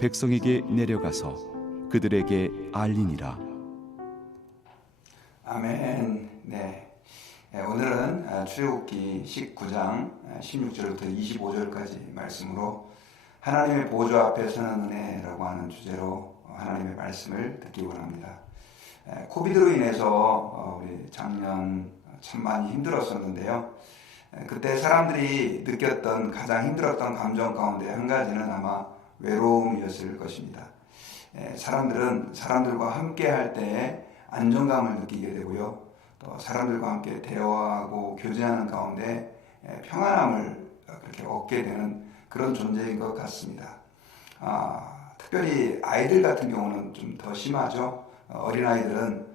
백성에게 내려가서 그들에게 알리니라. 아멘. 네. 오늘은 출애굽기 19장 16절부터 25절까지 말씀으로 하나님의 보좌 앞에 서는 은혜라고 하는 주제로 하나님의 말씀을 듣기 원합니다. 코비드로 인해서 우리 작년 참 많이 힘들었었는데요. 그때 사람들이 느꼈던 가장 힘들었던 감정 가운데 한 가지는 아마 외로움이었을 것입니다. 사람들은 사람들과 함께 할 때 안정감을 느끼게 되고요. 또 사람들과 함께 대화하고 교제하는 가운데 평안함을 그렇게 얻게 되는 그런 존재인 것 같습니다. 특별히 아이들 같은 경우는 좀 더 심하죠. 어린아이들은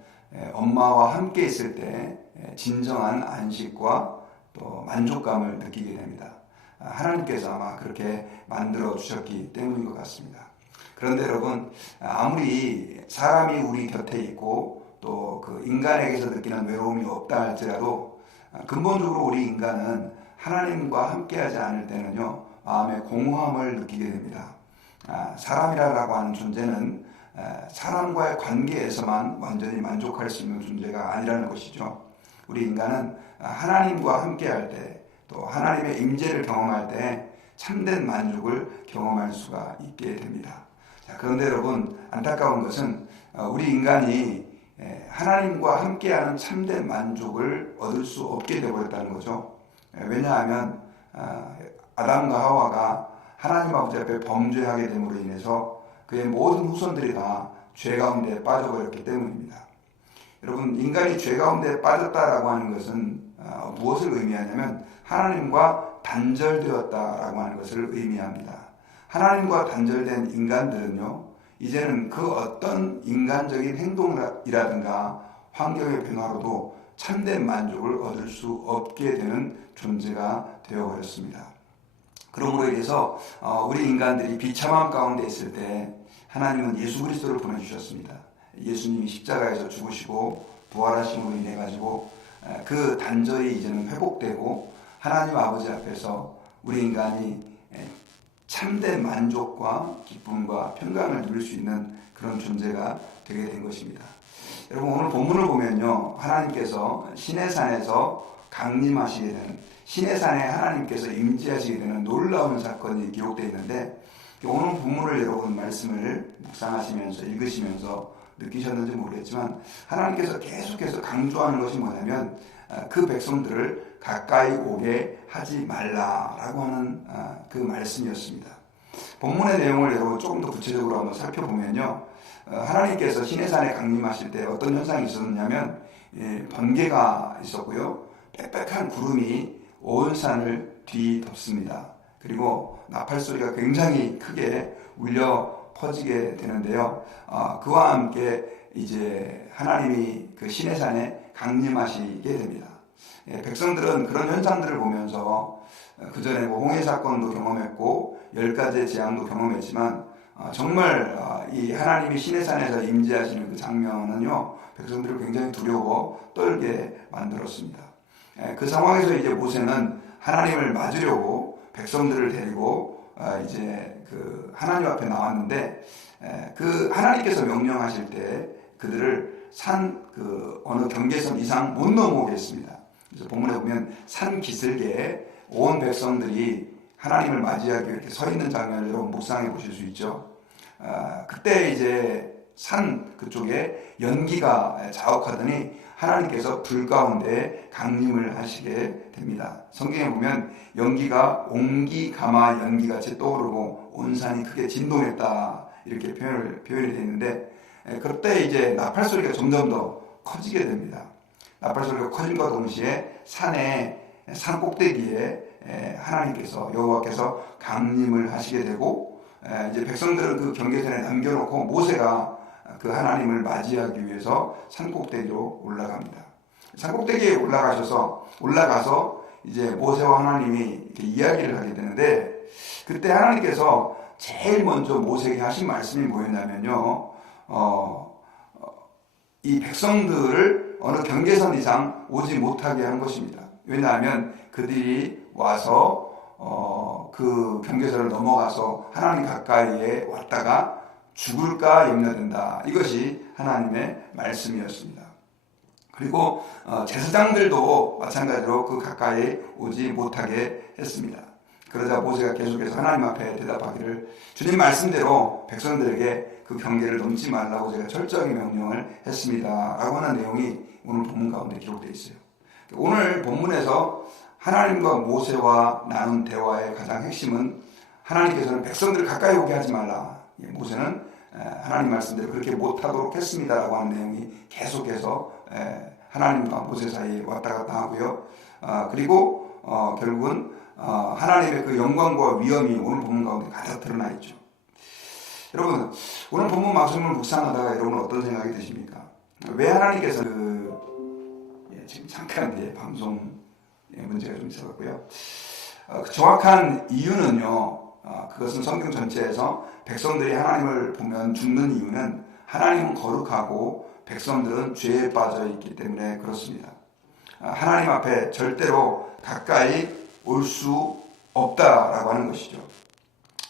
엄마와 함께 있을 때 진정한 안식과 또 만족감을 느끼게 됩니다. 하나님께서 아마 그렇게 만들어 주셨기 때문인 것 같습니다. 그런데 여러분, 아무리 사람이 우리 곁에 있고 또 그 인간에게서 느끼는 외로움이 없다 할지라도 근본적으로 우리 인간은 하나님과 함께하지 않을 때는요, 마음의 공허함을 느끼게 됩니다. 사람이라고 하는 존재는 사람과의 관계에서만 완전히 만족할 수 있는 존재가 아니라는 것이죠. 우리 인간은 하나님과 함께할 때, 또 하나님의 임재를 경험할 때 참된 만족을 경험할 수가 있게 됩니다. 그런데 여러분, 안타까운 것은 우리 인간이 하나님과 함께하는 참된 만족을 얻을 수 없게 되어버렸다는 거죠. 왜냐하면 아담과 하와가 하나님 아버지 앞에 범죄하게 됨으로 인해서 그의 모든 후손들이 다 죄 가운데 빠져버렸기 때문입니다. 여러분, 인간이 죄 가운데 빠졌다라고 하는 것은 무엇을 의미하냐면 하나님과 단절되었다라고 하는 것을 의미합니다. 하나님과 단절된 인간들은요, 이제는 그 어떤 인간적인 행동이라든가 환경의 변화로도 참된 만족을 얻을 수 없게 되는 존재가 되어버렸습니다. 그러므로 인해서 우리 인간들이 비참함 가운데 있을 때 하나님은 예수 그리스도를 보내주셨습니다. 예수님이 십자가에서 죽으시고 부활하심으로 인해 가지고 그 단절이 이제는 회복되고 하나님 아버지 앞에서 우리 인간이 참된 만족과 기쁨과 평강을 누릴 수 있는 그런 존재가 되게 된 것입니다. 여러분, 오늘 본문을 보면요, 하나님께서 시내산에서 강림하시게 되는, 시내산에 하나님께서 임재하시게 되는 놀라운 사건이 기록되어 있는데, 오늘 본문을 여러분 말씀을 묵상하시면서 읽으시면서 느끼셨는지 모르겠지만 하나님께서 계속해서 강조하는 것이 뭐냐면 그 백성들을 가까이 오게 하지 말라라고 하는 그 말씀이었습니다. 본문의 내용을 여러분 조금 더 구체적으로 한번 살펴보면요, 하나님께서 시내산에 강림하실 때 어떤 현상이 있었냐면 번개가 있었고요, 빽빽한 구름이 온 산을 뒤덮습니다. 그리고 나팔 소리가 굉장히 크게 울려 퍼지게 되는데요. 그와 함께 이제 하나님이 그 시내산에 강림하시게 됩니다. 백성들은 그런 현상들을 보면서 그 전에 홍해 사건도 경험했고 10가지의 재앙도 경험했지만 정말 이 하나님이 시내산에서 임재하시는 그 장면은요, 백성들을 굉장히 두려워 떨게 만들었습니다. 그 상황에서 이제 모세는 하나님을 맞으려고 백성들을 데리고 이제 그 하나님 앞에 나왔는데 그 하나님께서 명령하실 때 그들을 그 어느 경계선 이상 못 넘어오게 했습니다. 그래서 본문에 보면 산 기슭에 온 백성들이 하나님을 맞이하기 위해 이렇게 서 있는 장면을 여러분 묵상해 보실 수 있죠. 그때 이제 산 그쪽에 연기가 자욱하더니 하나님께서 불 가운데 강림을 하시게 됩니다. 성경에 보면 연기가 옹기가마 연기같이 떠오르고 온 산이 크게 진동했다, 이렇게 표현이 되어 있는데, 그때 이제 나팔 소리가 점점 더 커지게 됩니다. 나팔 소리가 커진과 동시에 산 꼭대기에 하나님께서, 여호와께서 강림을 하시게 되고, 이제 백성들은 그 경계선에 남겨놓고 모세가 그 하나님을 맞이하기 위해서 산 꼭대기로 올라갑니다. 산 꼭대기에 올라가서 이제 모세와 하나님이 이렇게 이야기를 하게 되는데, 그때 하나님께서 제일 먼저 모세에게 하신 말씀이 뭐였냐면요, 이 백성들을 어느 경계선 이상 오지 못하게 한 것입니다. 왜냐하면 그들이 와서 그 경계선을 넘어가서 하나님 가까이에 왔다가 죽을까 염려된다. 이것이 하나님의 말씀이었습니다. 그리고 제사장들도 마찬가지로 그 가까이 오지 못하게 했습니다. 그러자 모세가 계속해서 하나님 앞에 대답하기를 주님 말씀대로 백성들에게 그 경계를 넘지 말라고 제가 철저하게 명령을 했습니다. 라고 하는 내용이 오늘 본문 가운데 기록되어 있어요. 오늘 본문에서 하나님과 모세와 나눈 대화의 가장 핵심은 하나님께서는 백성들을 가까이 오게 하지 말라. 모세는 하나님 말씀대로 그렇게 못하도록 했습니다. 라고 하는 내용이 계속해서 하나님과 모세 사이에 왔다 갔다 하고요. 그리고 결국은 하나님의 그 영광과 위엄이 오늘 본문 가운데 가득 드러나 있죠. 여러분, 오늘 본문 말씀을 묵상하다가 여러분 어떤 생각이 드십니까? 왜 하나님께서 지금 잠깐 방송 문제가 좀 있었고요. 정확한 이유는요. 그것은 성경 전체에서 백성들이 하나님을 보면 죽는 이유는 하나님은 거룩하고 백성들은 죄에 빠져 있기 때문에 그렇습니다. 하나님 앞에 절대로 가까이 올 수 없다라고 하는 것이죠.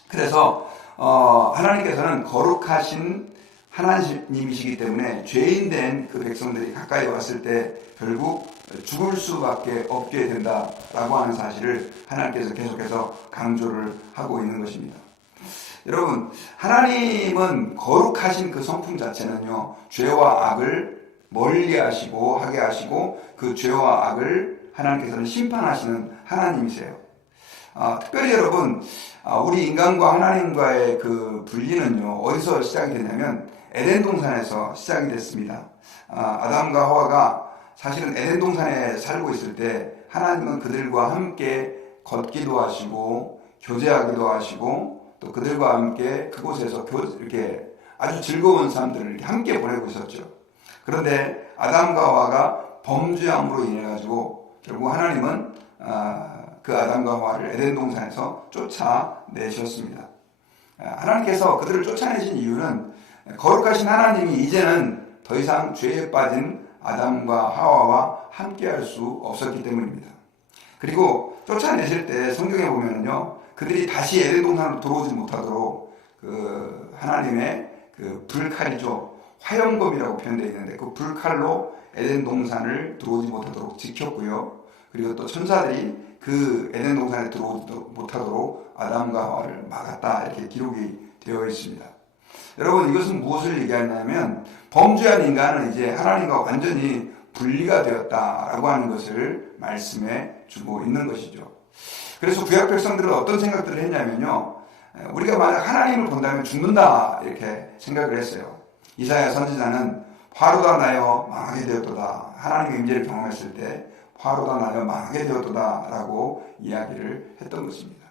그래서 하나님께서는 거룩하신 하나님이시기 때문에 죄인 된 그 백성들이 가까이 왔을 때 결국 죽을 수밖에 없게 된다라고 하는 사실을 하나님께서 계속해서 강조를 하고 있는 것입니다. 여러분, 하나님은 거룩하신 그 성품 자체는요, 죄와 악을 멀리 하시고 하게 하시고 그 죄와 악을 하나님께서는 심판하시는 하나님이세요. 특별히 여러분, 우리 인간과 하나님과의 그 분리는요, 어디서 시작이 되냐면 에덴 동산에서 시작이 됐습니다. 아담과 하와가 사실은 에덴 동산에 살고 있을 때 하나님은 그들과 함께 걷기도 하시고 교제하기도 하시고 또 그들과 함께 그곳에서 이렇게 아주 즐거운 삶들을 이렇게 함께 보내고 있었죠. 그런데 아담과 하와가 범죄함으로 인해 가지고 결국 하나님은 그 아담과 하와를 에덴 동산에서 쫓아내셨습니다. 하나님께서 그들을 쫓아내신 이유는 거룩하신 하나님이 이제는 더 이상 죄에 빠진 아담과 하와와 함께할 수 없었기 때문입니다. 그리고 쫓아내실 때 성경에 보면은요, 그들이 다시 에덴 동산으로 들어오지 못하도록 그 하나님의 그 불칼이죠, 화염검이라고 표현되어 있는데 그 불칼로 에덴 동산을 들어오지 못하도록 지켰고요. 그리고 또 천사들이 그 에덴 동산에 들어오지 못하도록 아담과 하와를 막았다, 이렇게 기록이 되어 있습니다. 여러분, 이것은 무엇을 얘기하냐면 범죄한 인간은 이제 하나님과 완전히 분리가 되었다라고 하는 것을 말씀해 주고 있는 것이죠. 그래서 구약 백성들은 어떤 생각들을 했냐면요, 우리가 만약 하나님을 본다면 죽는다, 이렇게 생각을 했어요. 이사야 선지자는 화로다 나여 망하게 되었도다, 하나님의 임재를 경험했을 때 화로다 나여 망하게 되었도다 라고 이야기를 했던 것입니다.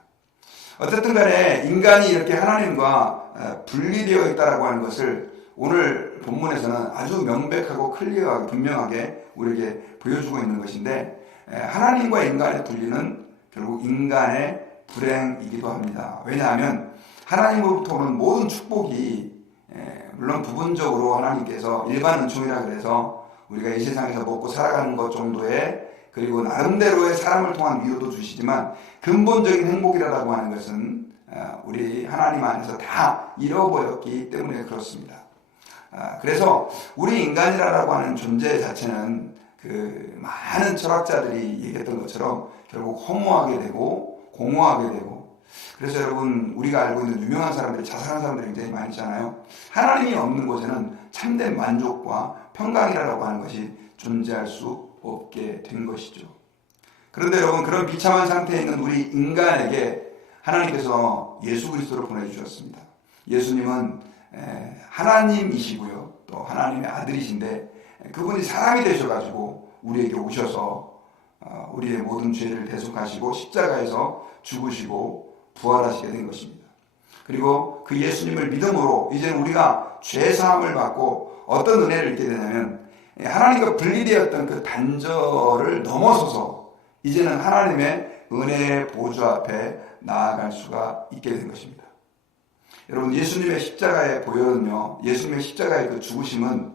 어쨌든 간에 인간이 이렇게 하나님과 분리되어 있다라고 하는 것을 오늘 본문에서는 아주 명백하고 클리어하게 분명하게 우리에게 보여주고 있는 것인데, 하나님과 인간의 분리는 결국 인간의 불행이기도 합니다. 왜냐하면 하나님으로부터 오는 모든 축복이 물론 부분적으로 하나님께서 일반 은총이라 그래서 우리가 이 세상에서 먹고 살아가는 것 정도의, 그리고 나름대로의 사람을 통한 위로도 주시지만 근본적인 행복이라고 하는 것은 우리 하나님 안에서 다 잃어버렸기 때문에 그렇습니다. 그래서 우리 인간이라고 하는 존재 자체는 그 많은 철학자들이 얘기했던 것처럼 결국 허무하게 되고 공허하게 되고, 그래서 여러분, 우리가 알고 있는 유명한 사람들이, 자살한 사람들이 굉장히 많이 있잖아요. 하나님이 없는 곳에는 참된 만족과 평강이라고 하는 것이 존재할 수 없게 된 것이죠. 그런데 여러분, 그런 비참한 상태에 있는 우리 인간에게 하나님께서 예수 그리스도를 보내주셨습니다. 예수님은 하나님이시고요, 또 하나님의 아들이신데 그분이 사람이 되셔가지고 우리에게 오셔서 우리의 모든 죄를 대속하시고 십자가에서 죽으시고 부활하시게 된 것입니다. 그리고 그 예수님을 믿음으로 이제는 우리가 죄사함을 받고 어떤 은혜를 입게 되냐면, 하나님과 분리되었던 그 단절을 넘어서서 이제는 하나님의 은혜의 보좌 앞에 나아갈 수가 있게 된 것입니다. 여러분, 예수님의 십자가의 보혈은요, 예수님의 십자가의 그 죽으심은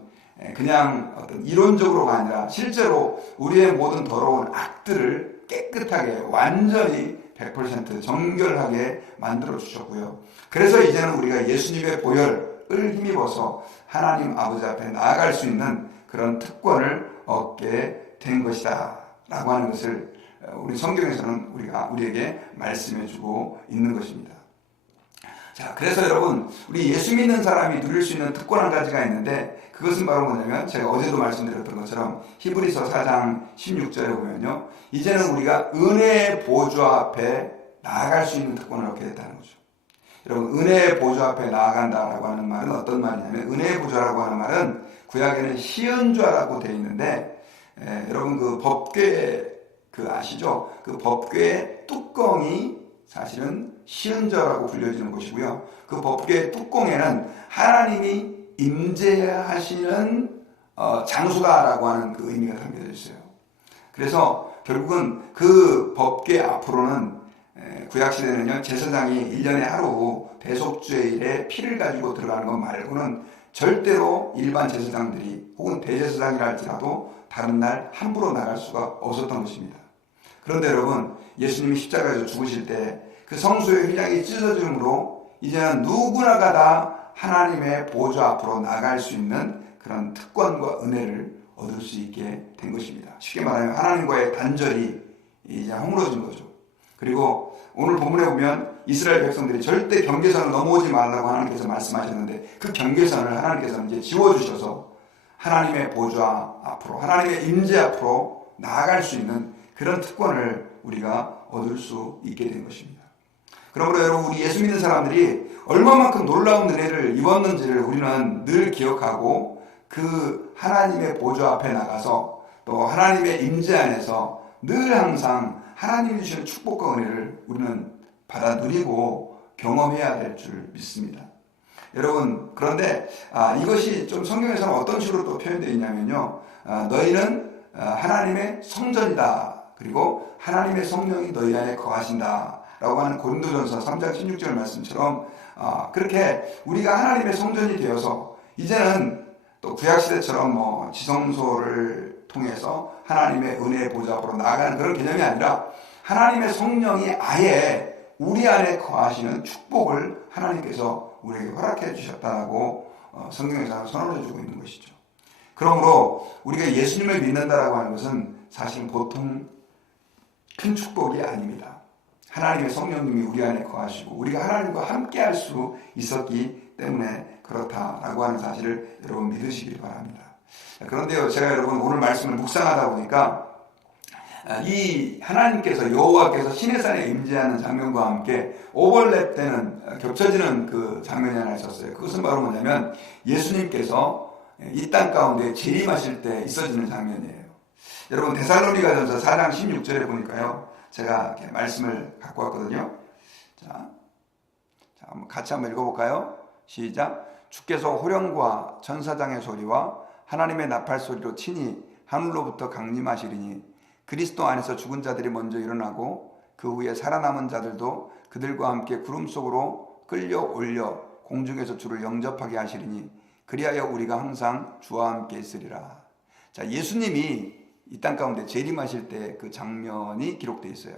그냥 어떤 이론적으로가 아니라 실제로 우리의 모든 더러운 악들을 깨끗하게 완전히 100% 정결하게 만들어 주셨고요. 그래서 이제는 우리가 예수님의 보혈을 힘입어서 하나님 아버지 앞에 나아갈 수 있는 그런 특권을 얻게 된 것이다 라고 하는 것을 우리 성경에서는 우리에게 말씀해 주고 있는 것입니다. 자, 그래서 여러분, 우리 예수 믿는 사람이 누릴 수 있는 특권 한 가지가 있는데, 그것은 바로 뭐냐면, 제가 어제도 말씀드렸던 것처럼 히브리서 4장 16절에 보면요, 이제는 우리가 은혜의 보좌 앞에 나아갈 수 있는 특권을 얻게 됐다는 거죠. 여러분, 은혜의 보좌 앞에 나아간다라고 하는 말은 어떤 말이냐면, 은혜의 보좌라고 하는 말은 구약에는 시은좌라고 되어 있는데, 여러분 그 법궤 아시죠? 그 법궤의 뚜껑이 사실은 시은좌라고 불려지는 것이고요. 그 법궤의 뚜껑에는 하나님이 임재하시는 장소다라고 하는 그 의미가 담겨져 있어요. 그래서 결국은 그 법궤 앞으로는 구약시대는요, 제사장이 1년에 하루 대속죄일에 피를 가지고 들어가는 것 말고는 절대로 일반 제사장들이 혹은 대제사장이라 할지라도 다른 날 함부로 나갈 수가 없었던 것입니다. 그런데 여러분, 예수님이 십자가에서 죽으실 때 그 성소의 휘장이 찢어짐으로 이제는 누구나가 다 하나님의 보좌 앞으로 나갈 수 있는 그런 특권과 은혜를 얻을 수 있게 된 것입니다. 쉽게 말하면 하나님과의 단절이 이제 허물어진 거죠. 그리고 오늘 본문에 보면 이스라엘 백성들이 절대 경계선을 넘어오지 말라고 하나님께서 말씀하셨는데, 그 경계선을 하나님께서는 이제 지워주셔서 하나님의 보좌 앞으로, 하나님의 임재 앞으로 나아갈 수 있는 그런 특권을 우리가 얻을 수 있게 된 것입니다. 그러므로 여러분, 우리 예수 믿는 사람들이 얼마만큼 놀라운 은혜를 입었는지를 우리는 늘 기억하고, 그 하나님의 보좌 앞에 나가서 또 하나님의 임재 안에서 늘 항상 하나님이 주시는 축복과 은혜를 우리는 받아 누리고 경험해야 될 줄 믿습니다. 여러분, 그런데 이것이 좀 성경에서는 어떤 식으로 또 표현되어 있냐면요, 너희는 하나님의 성전이다, 그리고 하나님의 성령이 너희 안에 거하신다 라고 하는 고린도전서 3장 16절 말씀처럼 그렇게 우리가 하나님의 성전이 되어서 이제는 또 구약시대처럼 지성소를 통해서 하나님의 은혜의 보좌 앞으로 나아가는 그런 개념이 아니라 하나님의 성령이 아예 우리 안에 거하시는 축복을 하나님께서 우리에게 허락해 주셨다라고 성경에서 선언해 주고 있는 것이죠. 그러므로 우리가 예수님을 믿는다라고 하는 것은 사실 보통 큰 축복이 아닙니다. 하나님의 성령님이 우리 안에 거하시고 우리가 하나님과 함께 할 수 있었기 때문에 그렇다라고 하는 사실을 여러분 믿으시기 바랍니다. 그런데요, 제가 여러분 오늘 말씀을 묵상하다 보니까 이 하나님께서, 여호와께서 시내산에 임재하는 장면과 함께 오버랩되는, 겹쳐지는 그 장면이 하나 있었어요. 그것은 바로 뭐냐면 예수님께서 이 땅 가운데 재림하실 때 있어지는 장면이에요. 여러분, 데살로니가전서 4장 16절에 보니까요, 제가 이렇게 말씀을 갖고 왔거든요. 자, 같이 한번 읽어볼까요? 시작. 주께서 호령과 천사장의 소리와 하나님의 나팔 소리로 친히 하늘로부터 강림하시리니 그리스도 안에서 죽은 자들이 먼저 일어나고 그 후에 살아남은 자들도 그들과 함께 구름 속으로 끌려 올려 공중에서 주를 영접하게 하시리니 그리하여 우리가 항상 주와 함께 있으리라. 자, 예수님이 이 땅 가운데 재림하실 때 그 장면이 기록되어 있어요.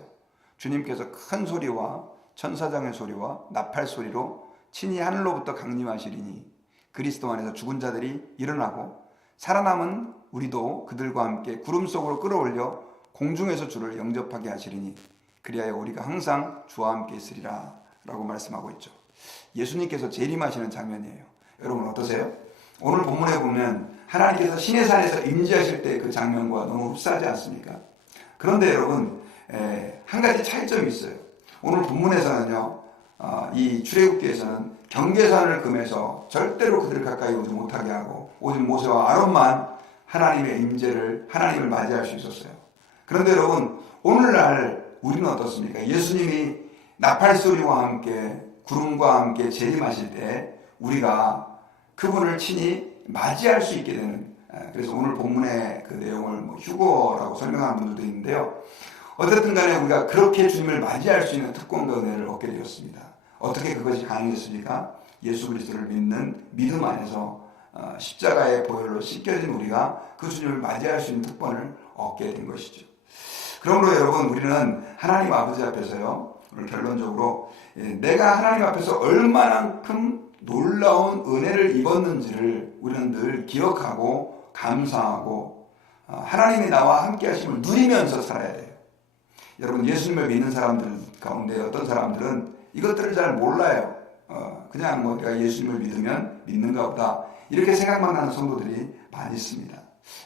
주님께서 큰 소리와 천사장의 소리와 나팔 소리로 친히 하늘로부터 강림하시리니 그리스도 안에서 죽은 자들이 일어나고 살아남은 우리도 그들과 함께 구름 속으로 끌어올려 공중에서 주를 영접하게 하시리니 그리하여 우리가 항상 주와 함께 있으리라 라고 말씀하고 있죠. 예수님께서 재림하시는 장면이에요. 여러분 어떠세요? 오늘 본문에 보면 하나님께서 시내산에서 임재하실 때 그 장면과 너무 흡사하지 않습니까? 그런데 여러분, 한 가지 차이점이 있어요. 오늘 본문에서는요, 이 출애굽기에서는 경계선을 금해서 절대로 그들을 가까이 오지 못하게 하고 오직 모세와 아론만 하나님의 임재를, 하나님을 맞이할 수 있었어요. 그런데 여러분, 오늘날 우리는 어떻습니까? 예수님이 나팔 소리와 함께 구름과 함께 재림하실 때 우리가 그분을 친히 맞이할 수 있게 되는, 그래서 오늘 본문의 그 내용을 휴거라고 설명하는 분들도 있는데요. 어쨌든 간에 우리가 그렇게 주님을 맞이할 수 있는 특권과 은혜를 얻게 되었습니다. 어떻게 그것이 가능했습니까? 예수 그리스도를 믿는 믿음 안에서 십자가의 보혈로 씻겨진 우리가 그 주님을 맞이할 수 있는 특권을 얻게 된 것이죠. 그러므로 여러분, 우리는 하나님 아버지 앞에서요, 오늘 결론적으로 내가 하나님 앞에서 얼마만큼 놀라운 은혜를 입었는지를 우리는 늘 기억하고 감사하고 하나님이 나와 함께 하심을 누리면서 살아야 돼요. 여러분, 예수님을 믿는 사람들 가운데 어떤 사람들은 이것들을 잘 몰라요. 그냥 뭐 내가 예수님을 믿으면 믿는가 보다 이렇게 생각만 하는 성도들이 많이 있습니다.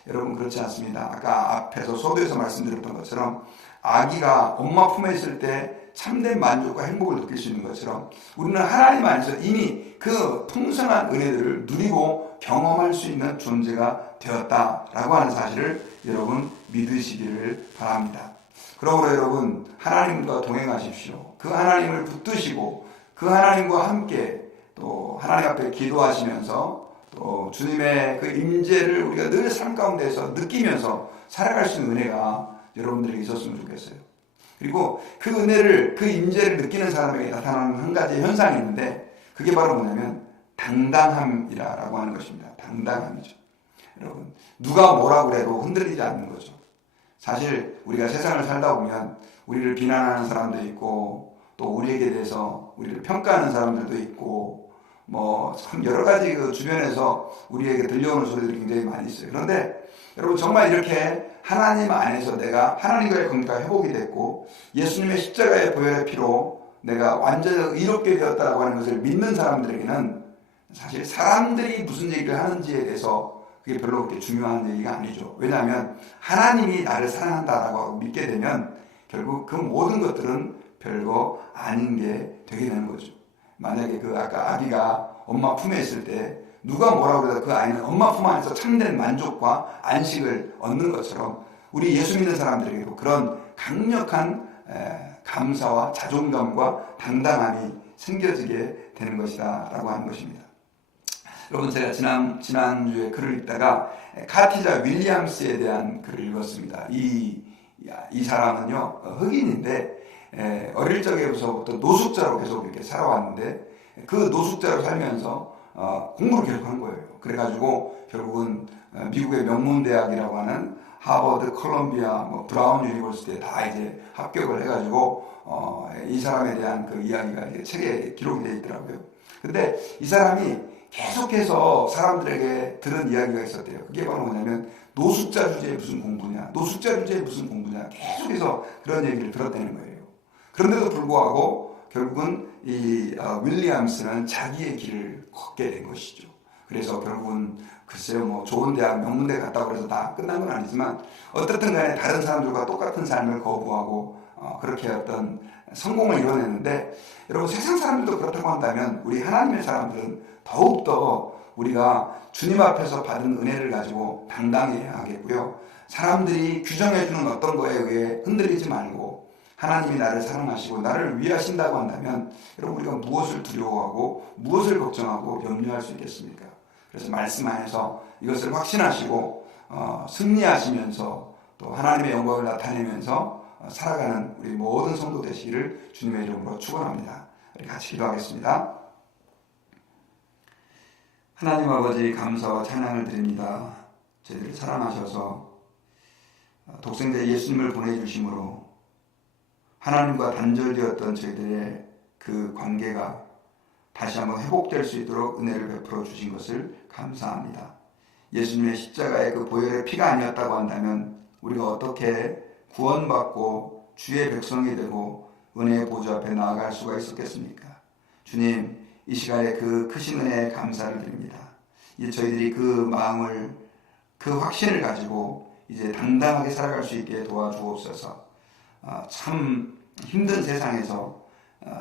여러분, 그렇지 않습니다. 아까 앞에서 서두에서 말씀드렸던 것처럼 아기가 엄마 품에 있을 때 참된 만족과 행복을 느낄 수 있는 것처럼 우리는 하나님 안에서 이미 그 풍성한 은혜들을 누리고 경험할 수 있는 존재가 되었다라고 하는 사실을 여러분 믿으시기를 바랍니다. 그러므로 여러분, 하나님과 동행하십시오. 그 하나님을 붙드시고 그 하나님과 함께 또 하나님 앞에 기도하시면서 또 주님의 그 임재를 우리가 늘 삶 가운데서 느끼면서 살아갈 수 있는 은혜가 여러분들에게 있었으면 좋겠어요. 그리고 그 은혜를, 그 임재를 느끼는 사람에게 나타나는 한 가지 현상이 있는데 그게 바로 뭐냐면 당당함이라고 하는 것입니다. 당당함이죠. 여러분, 누가 뭐라고 해도 흔들리지 않는 거죠. 사실 우리가 세상을 살다 보면 우리를 비난하는 사람도 있고 또 우리에게 대해서 우리를 평가하는 사람들도 있고 뭐 참 여러 가지 그 주변에서 우리에게 들려오는 소리들이 굉장히 많이 있어요. 그런데 여러분, 정말 이렇게 하나님 안에서 내가 하나님과의 관계가 회복이 됐고 예수님의 십자가의 보혈의 피로 내가 완전히 의롭게 되었다고 하는 것을 믿는 사람들에게는 사실 사람들이 무슨 얘기를 하는지에 대해서 그게 별로 그렇게 중요한 얘기가 아니죠. 왜냐하면 하나님이 나를 사랑한다라고 믿게 되면 결국 그 모든 것들은 별거 아닌 게 되게 되는 거죠. 만약에 그 아까 아기가 엄마 품에 있을 때 누가 뭐라고 해도 그 아이는 엄마 품 안에서 참된 만족과 안식을 얻는 것처럼 우리 예수 믿는 사람들에게도 그런 강력한 감사와 자존감과 당당함이 생겨지게 되는 것이다 라고 하는 것입니다. 여러분, 제가 지난주에 글을 읽다가 카티자 윌리엄스에 대한 글을 읽었습니다. 이 사람은요, 흑인인데 어릴 적에서부터 노숙자로 계속 이렇게 살아왔는데 그 노숙자로 살면서 공부를 계속 한 거예요. 그래가지고 결국은 미국의 명문대학이라고 하는 하버드, 콜롬비아, 뭐 브라운 유니버시티에 다 이제 합격을 해가지고 이 사람에 대한 그 이야기가 이제 책에 기록이 되어 있더라고요. 근데 이 사람이 계속해서 사람들에게 들은 이야기가 있었대요. 그게 바로 뭐냐면 노숙자 주제에 무슨 공부냐, 노숙자 주제에 무슨 공부냐, 계속해서 그런 얘기를 들었다는 거예요. 그런데도 불구하고 결국은 이 윌리엄스는 자기의 길을 걷게 된 것이죠. 그래서 결국은 글쎄요, 뭐 좋은 대학, 명문대 갔다고 해서 다 끝난 건 아니지만 어떻든 간에 다른 사람들과 똑같은 삶을 거부하고 그렇게 어떤 성공을 이뤄냈는데, 여러분, 세상 사람들도 그렇다고 한다면 우리 하나님의 사람들은 더욱더 우리가 주님 앞에서 받은 은혜를 가지고 당당해야 하겠고요. 사람들이 규정해주는 어떤 거에 의해 흔들리지 말고 하나님이 나를 사랑하시고 나를 위하신다고 한다면 여러분, 우리가 무엇을 두려워하고 무엇을 걱정하고 염려할 수 있겠습니까? 그래서 말씀 안에서 이것을 확신하시고 승리하시면서 또 하나님의 영광을 나타내면서 살아가는 우리 모든 성도 되시기를 주님의 이름으로 축원합니다. 우리 같이 기도하겠습니다. 하나님 아버지, 감사와 찬양을 드립니다. 저희들을 사랑하셔서 독생자 예수님을 보내주심으로 하나님과 단절되었던 저희들의 그 관계가 다시 한번 회복될 수 있도록 은혜를 베풀어 주신 것을 감사합니다. 예수님의 십자가의 그 보혈의 피가 아니었다고 한다면 우리가 어떻게 구원받고 주의 백성이 되고 은혜의 보좌 앞에 나아갈 수가 있었겠습니까? 주님, 이 시간에 그 크신 은혜에 감사를 드립니다. 이제 저희들이 그 마음을, 그 확신을 가지고 이제 당당하게 살아갈 수 있게 도와주옵소서. 참 힘든 세상에서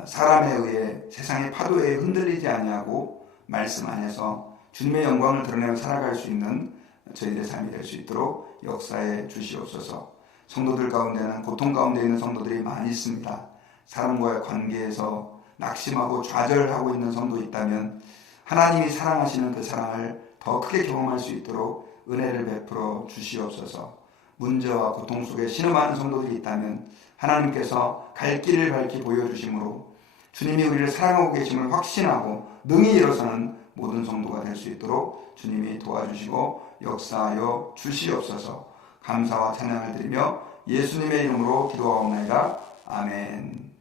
사람에 의해 세상의 파도에 흔들리지 아니하고 말씀 안에서 주님의 영광을 드러내며 살아갈 수 있는 저희들의 삶이 될 수 있도록 역사해 주시옵소서. 성도들 가운데는 고통 가운데 있는 성도들이 많이 있습니다. 사람과의 관계에서 낙심하고 좌절하고 있는 성도 있다면 하나님이 사랑하시는 그 사랑을 더 크게 경험할 수 있도록 은혜를 베풀어 주시옵소서. 문제와 고통 속에 신음하는 성도들이 있다면 하나님께서 갈 길을 밝히 보여주심으로 주님이 우리를 사랑하고 계심을 확신하고 능히 일어서는 모든 성도가 될 수 있도록 주님이 도와주시고 역사하여 주시옵소서. 감사와 찬양을 드리며 예수님의 이름으로 기도하옵나이다. 아멘.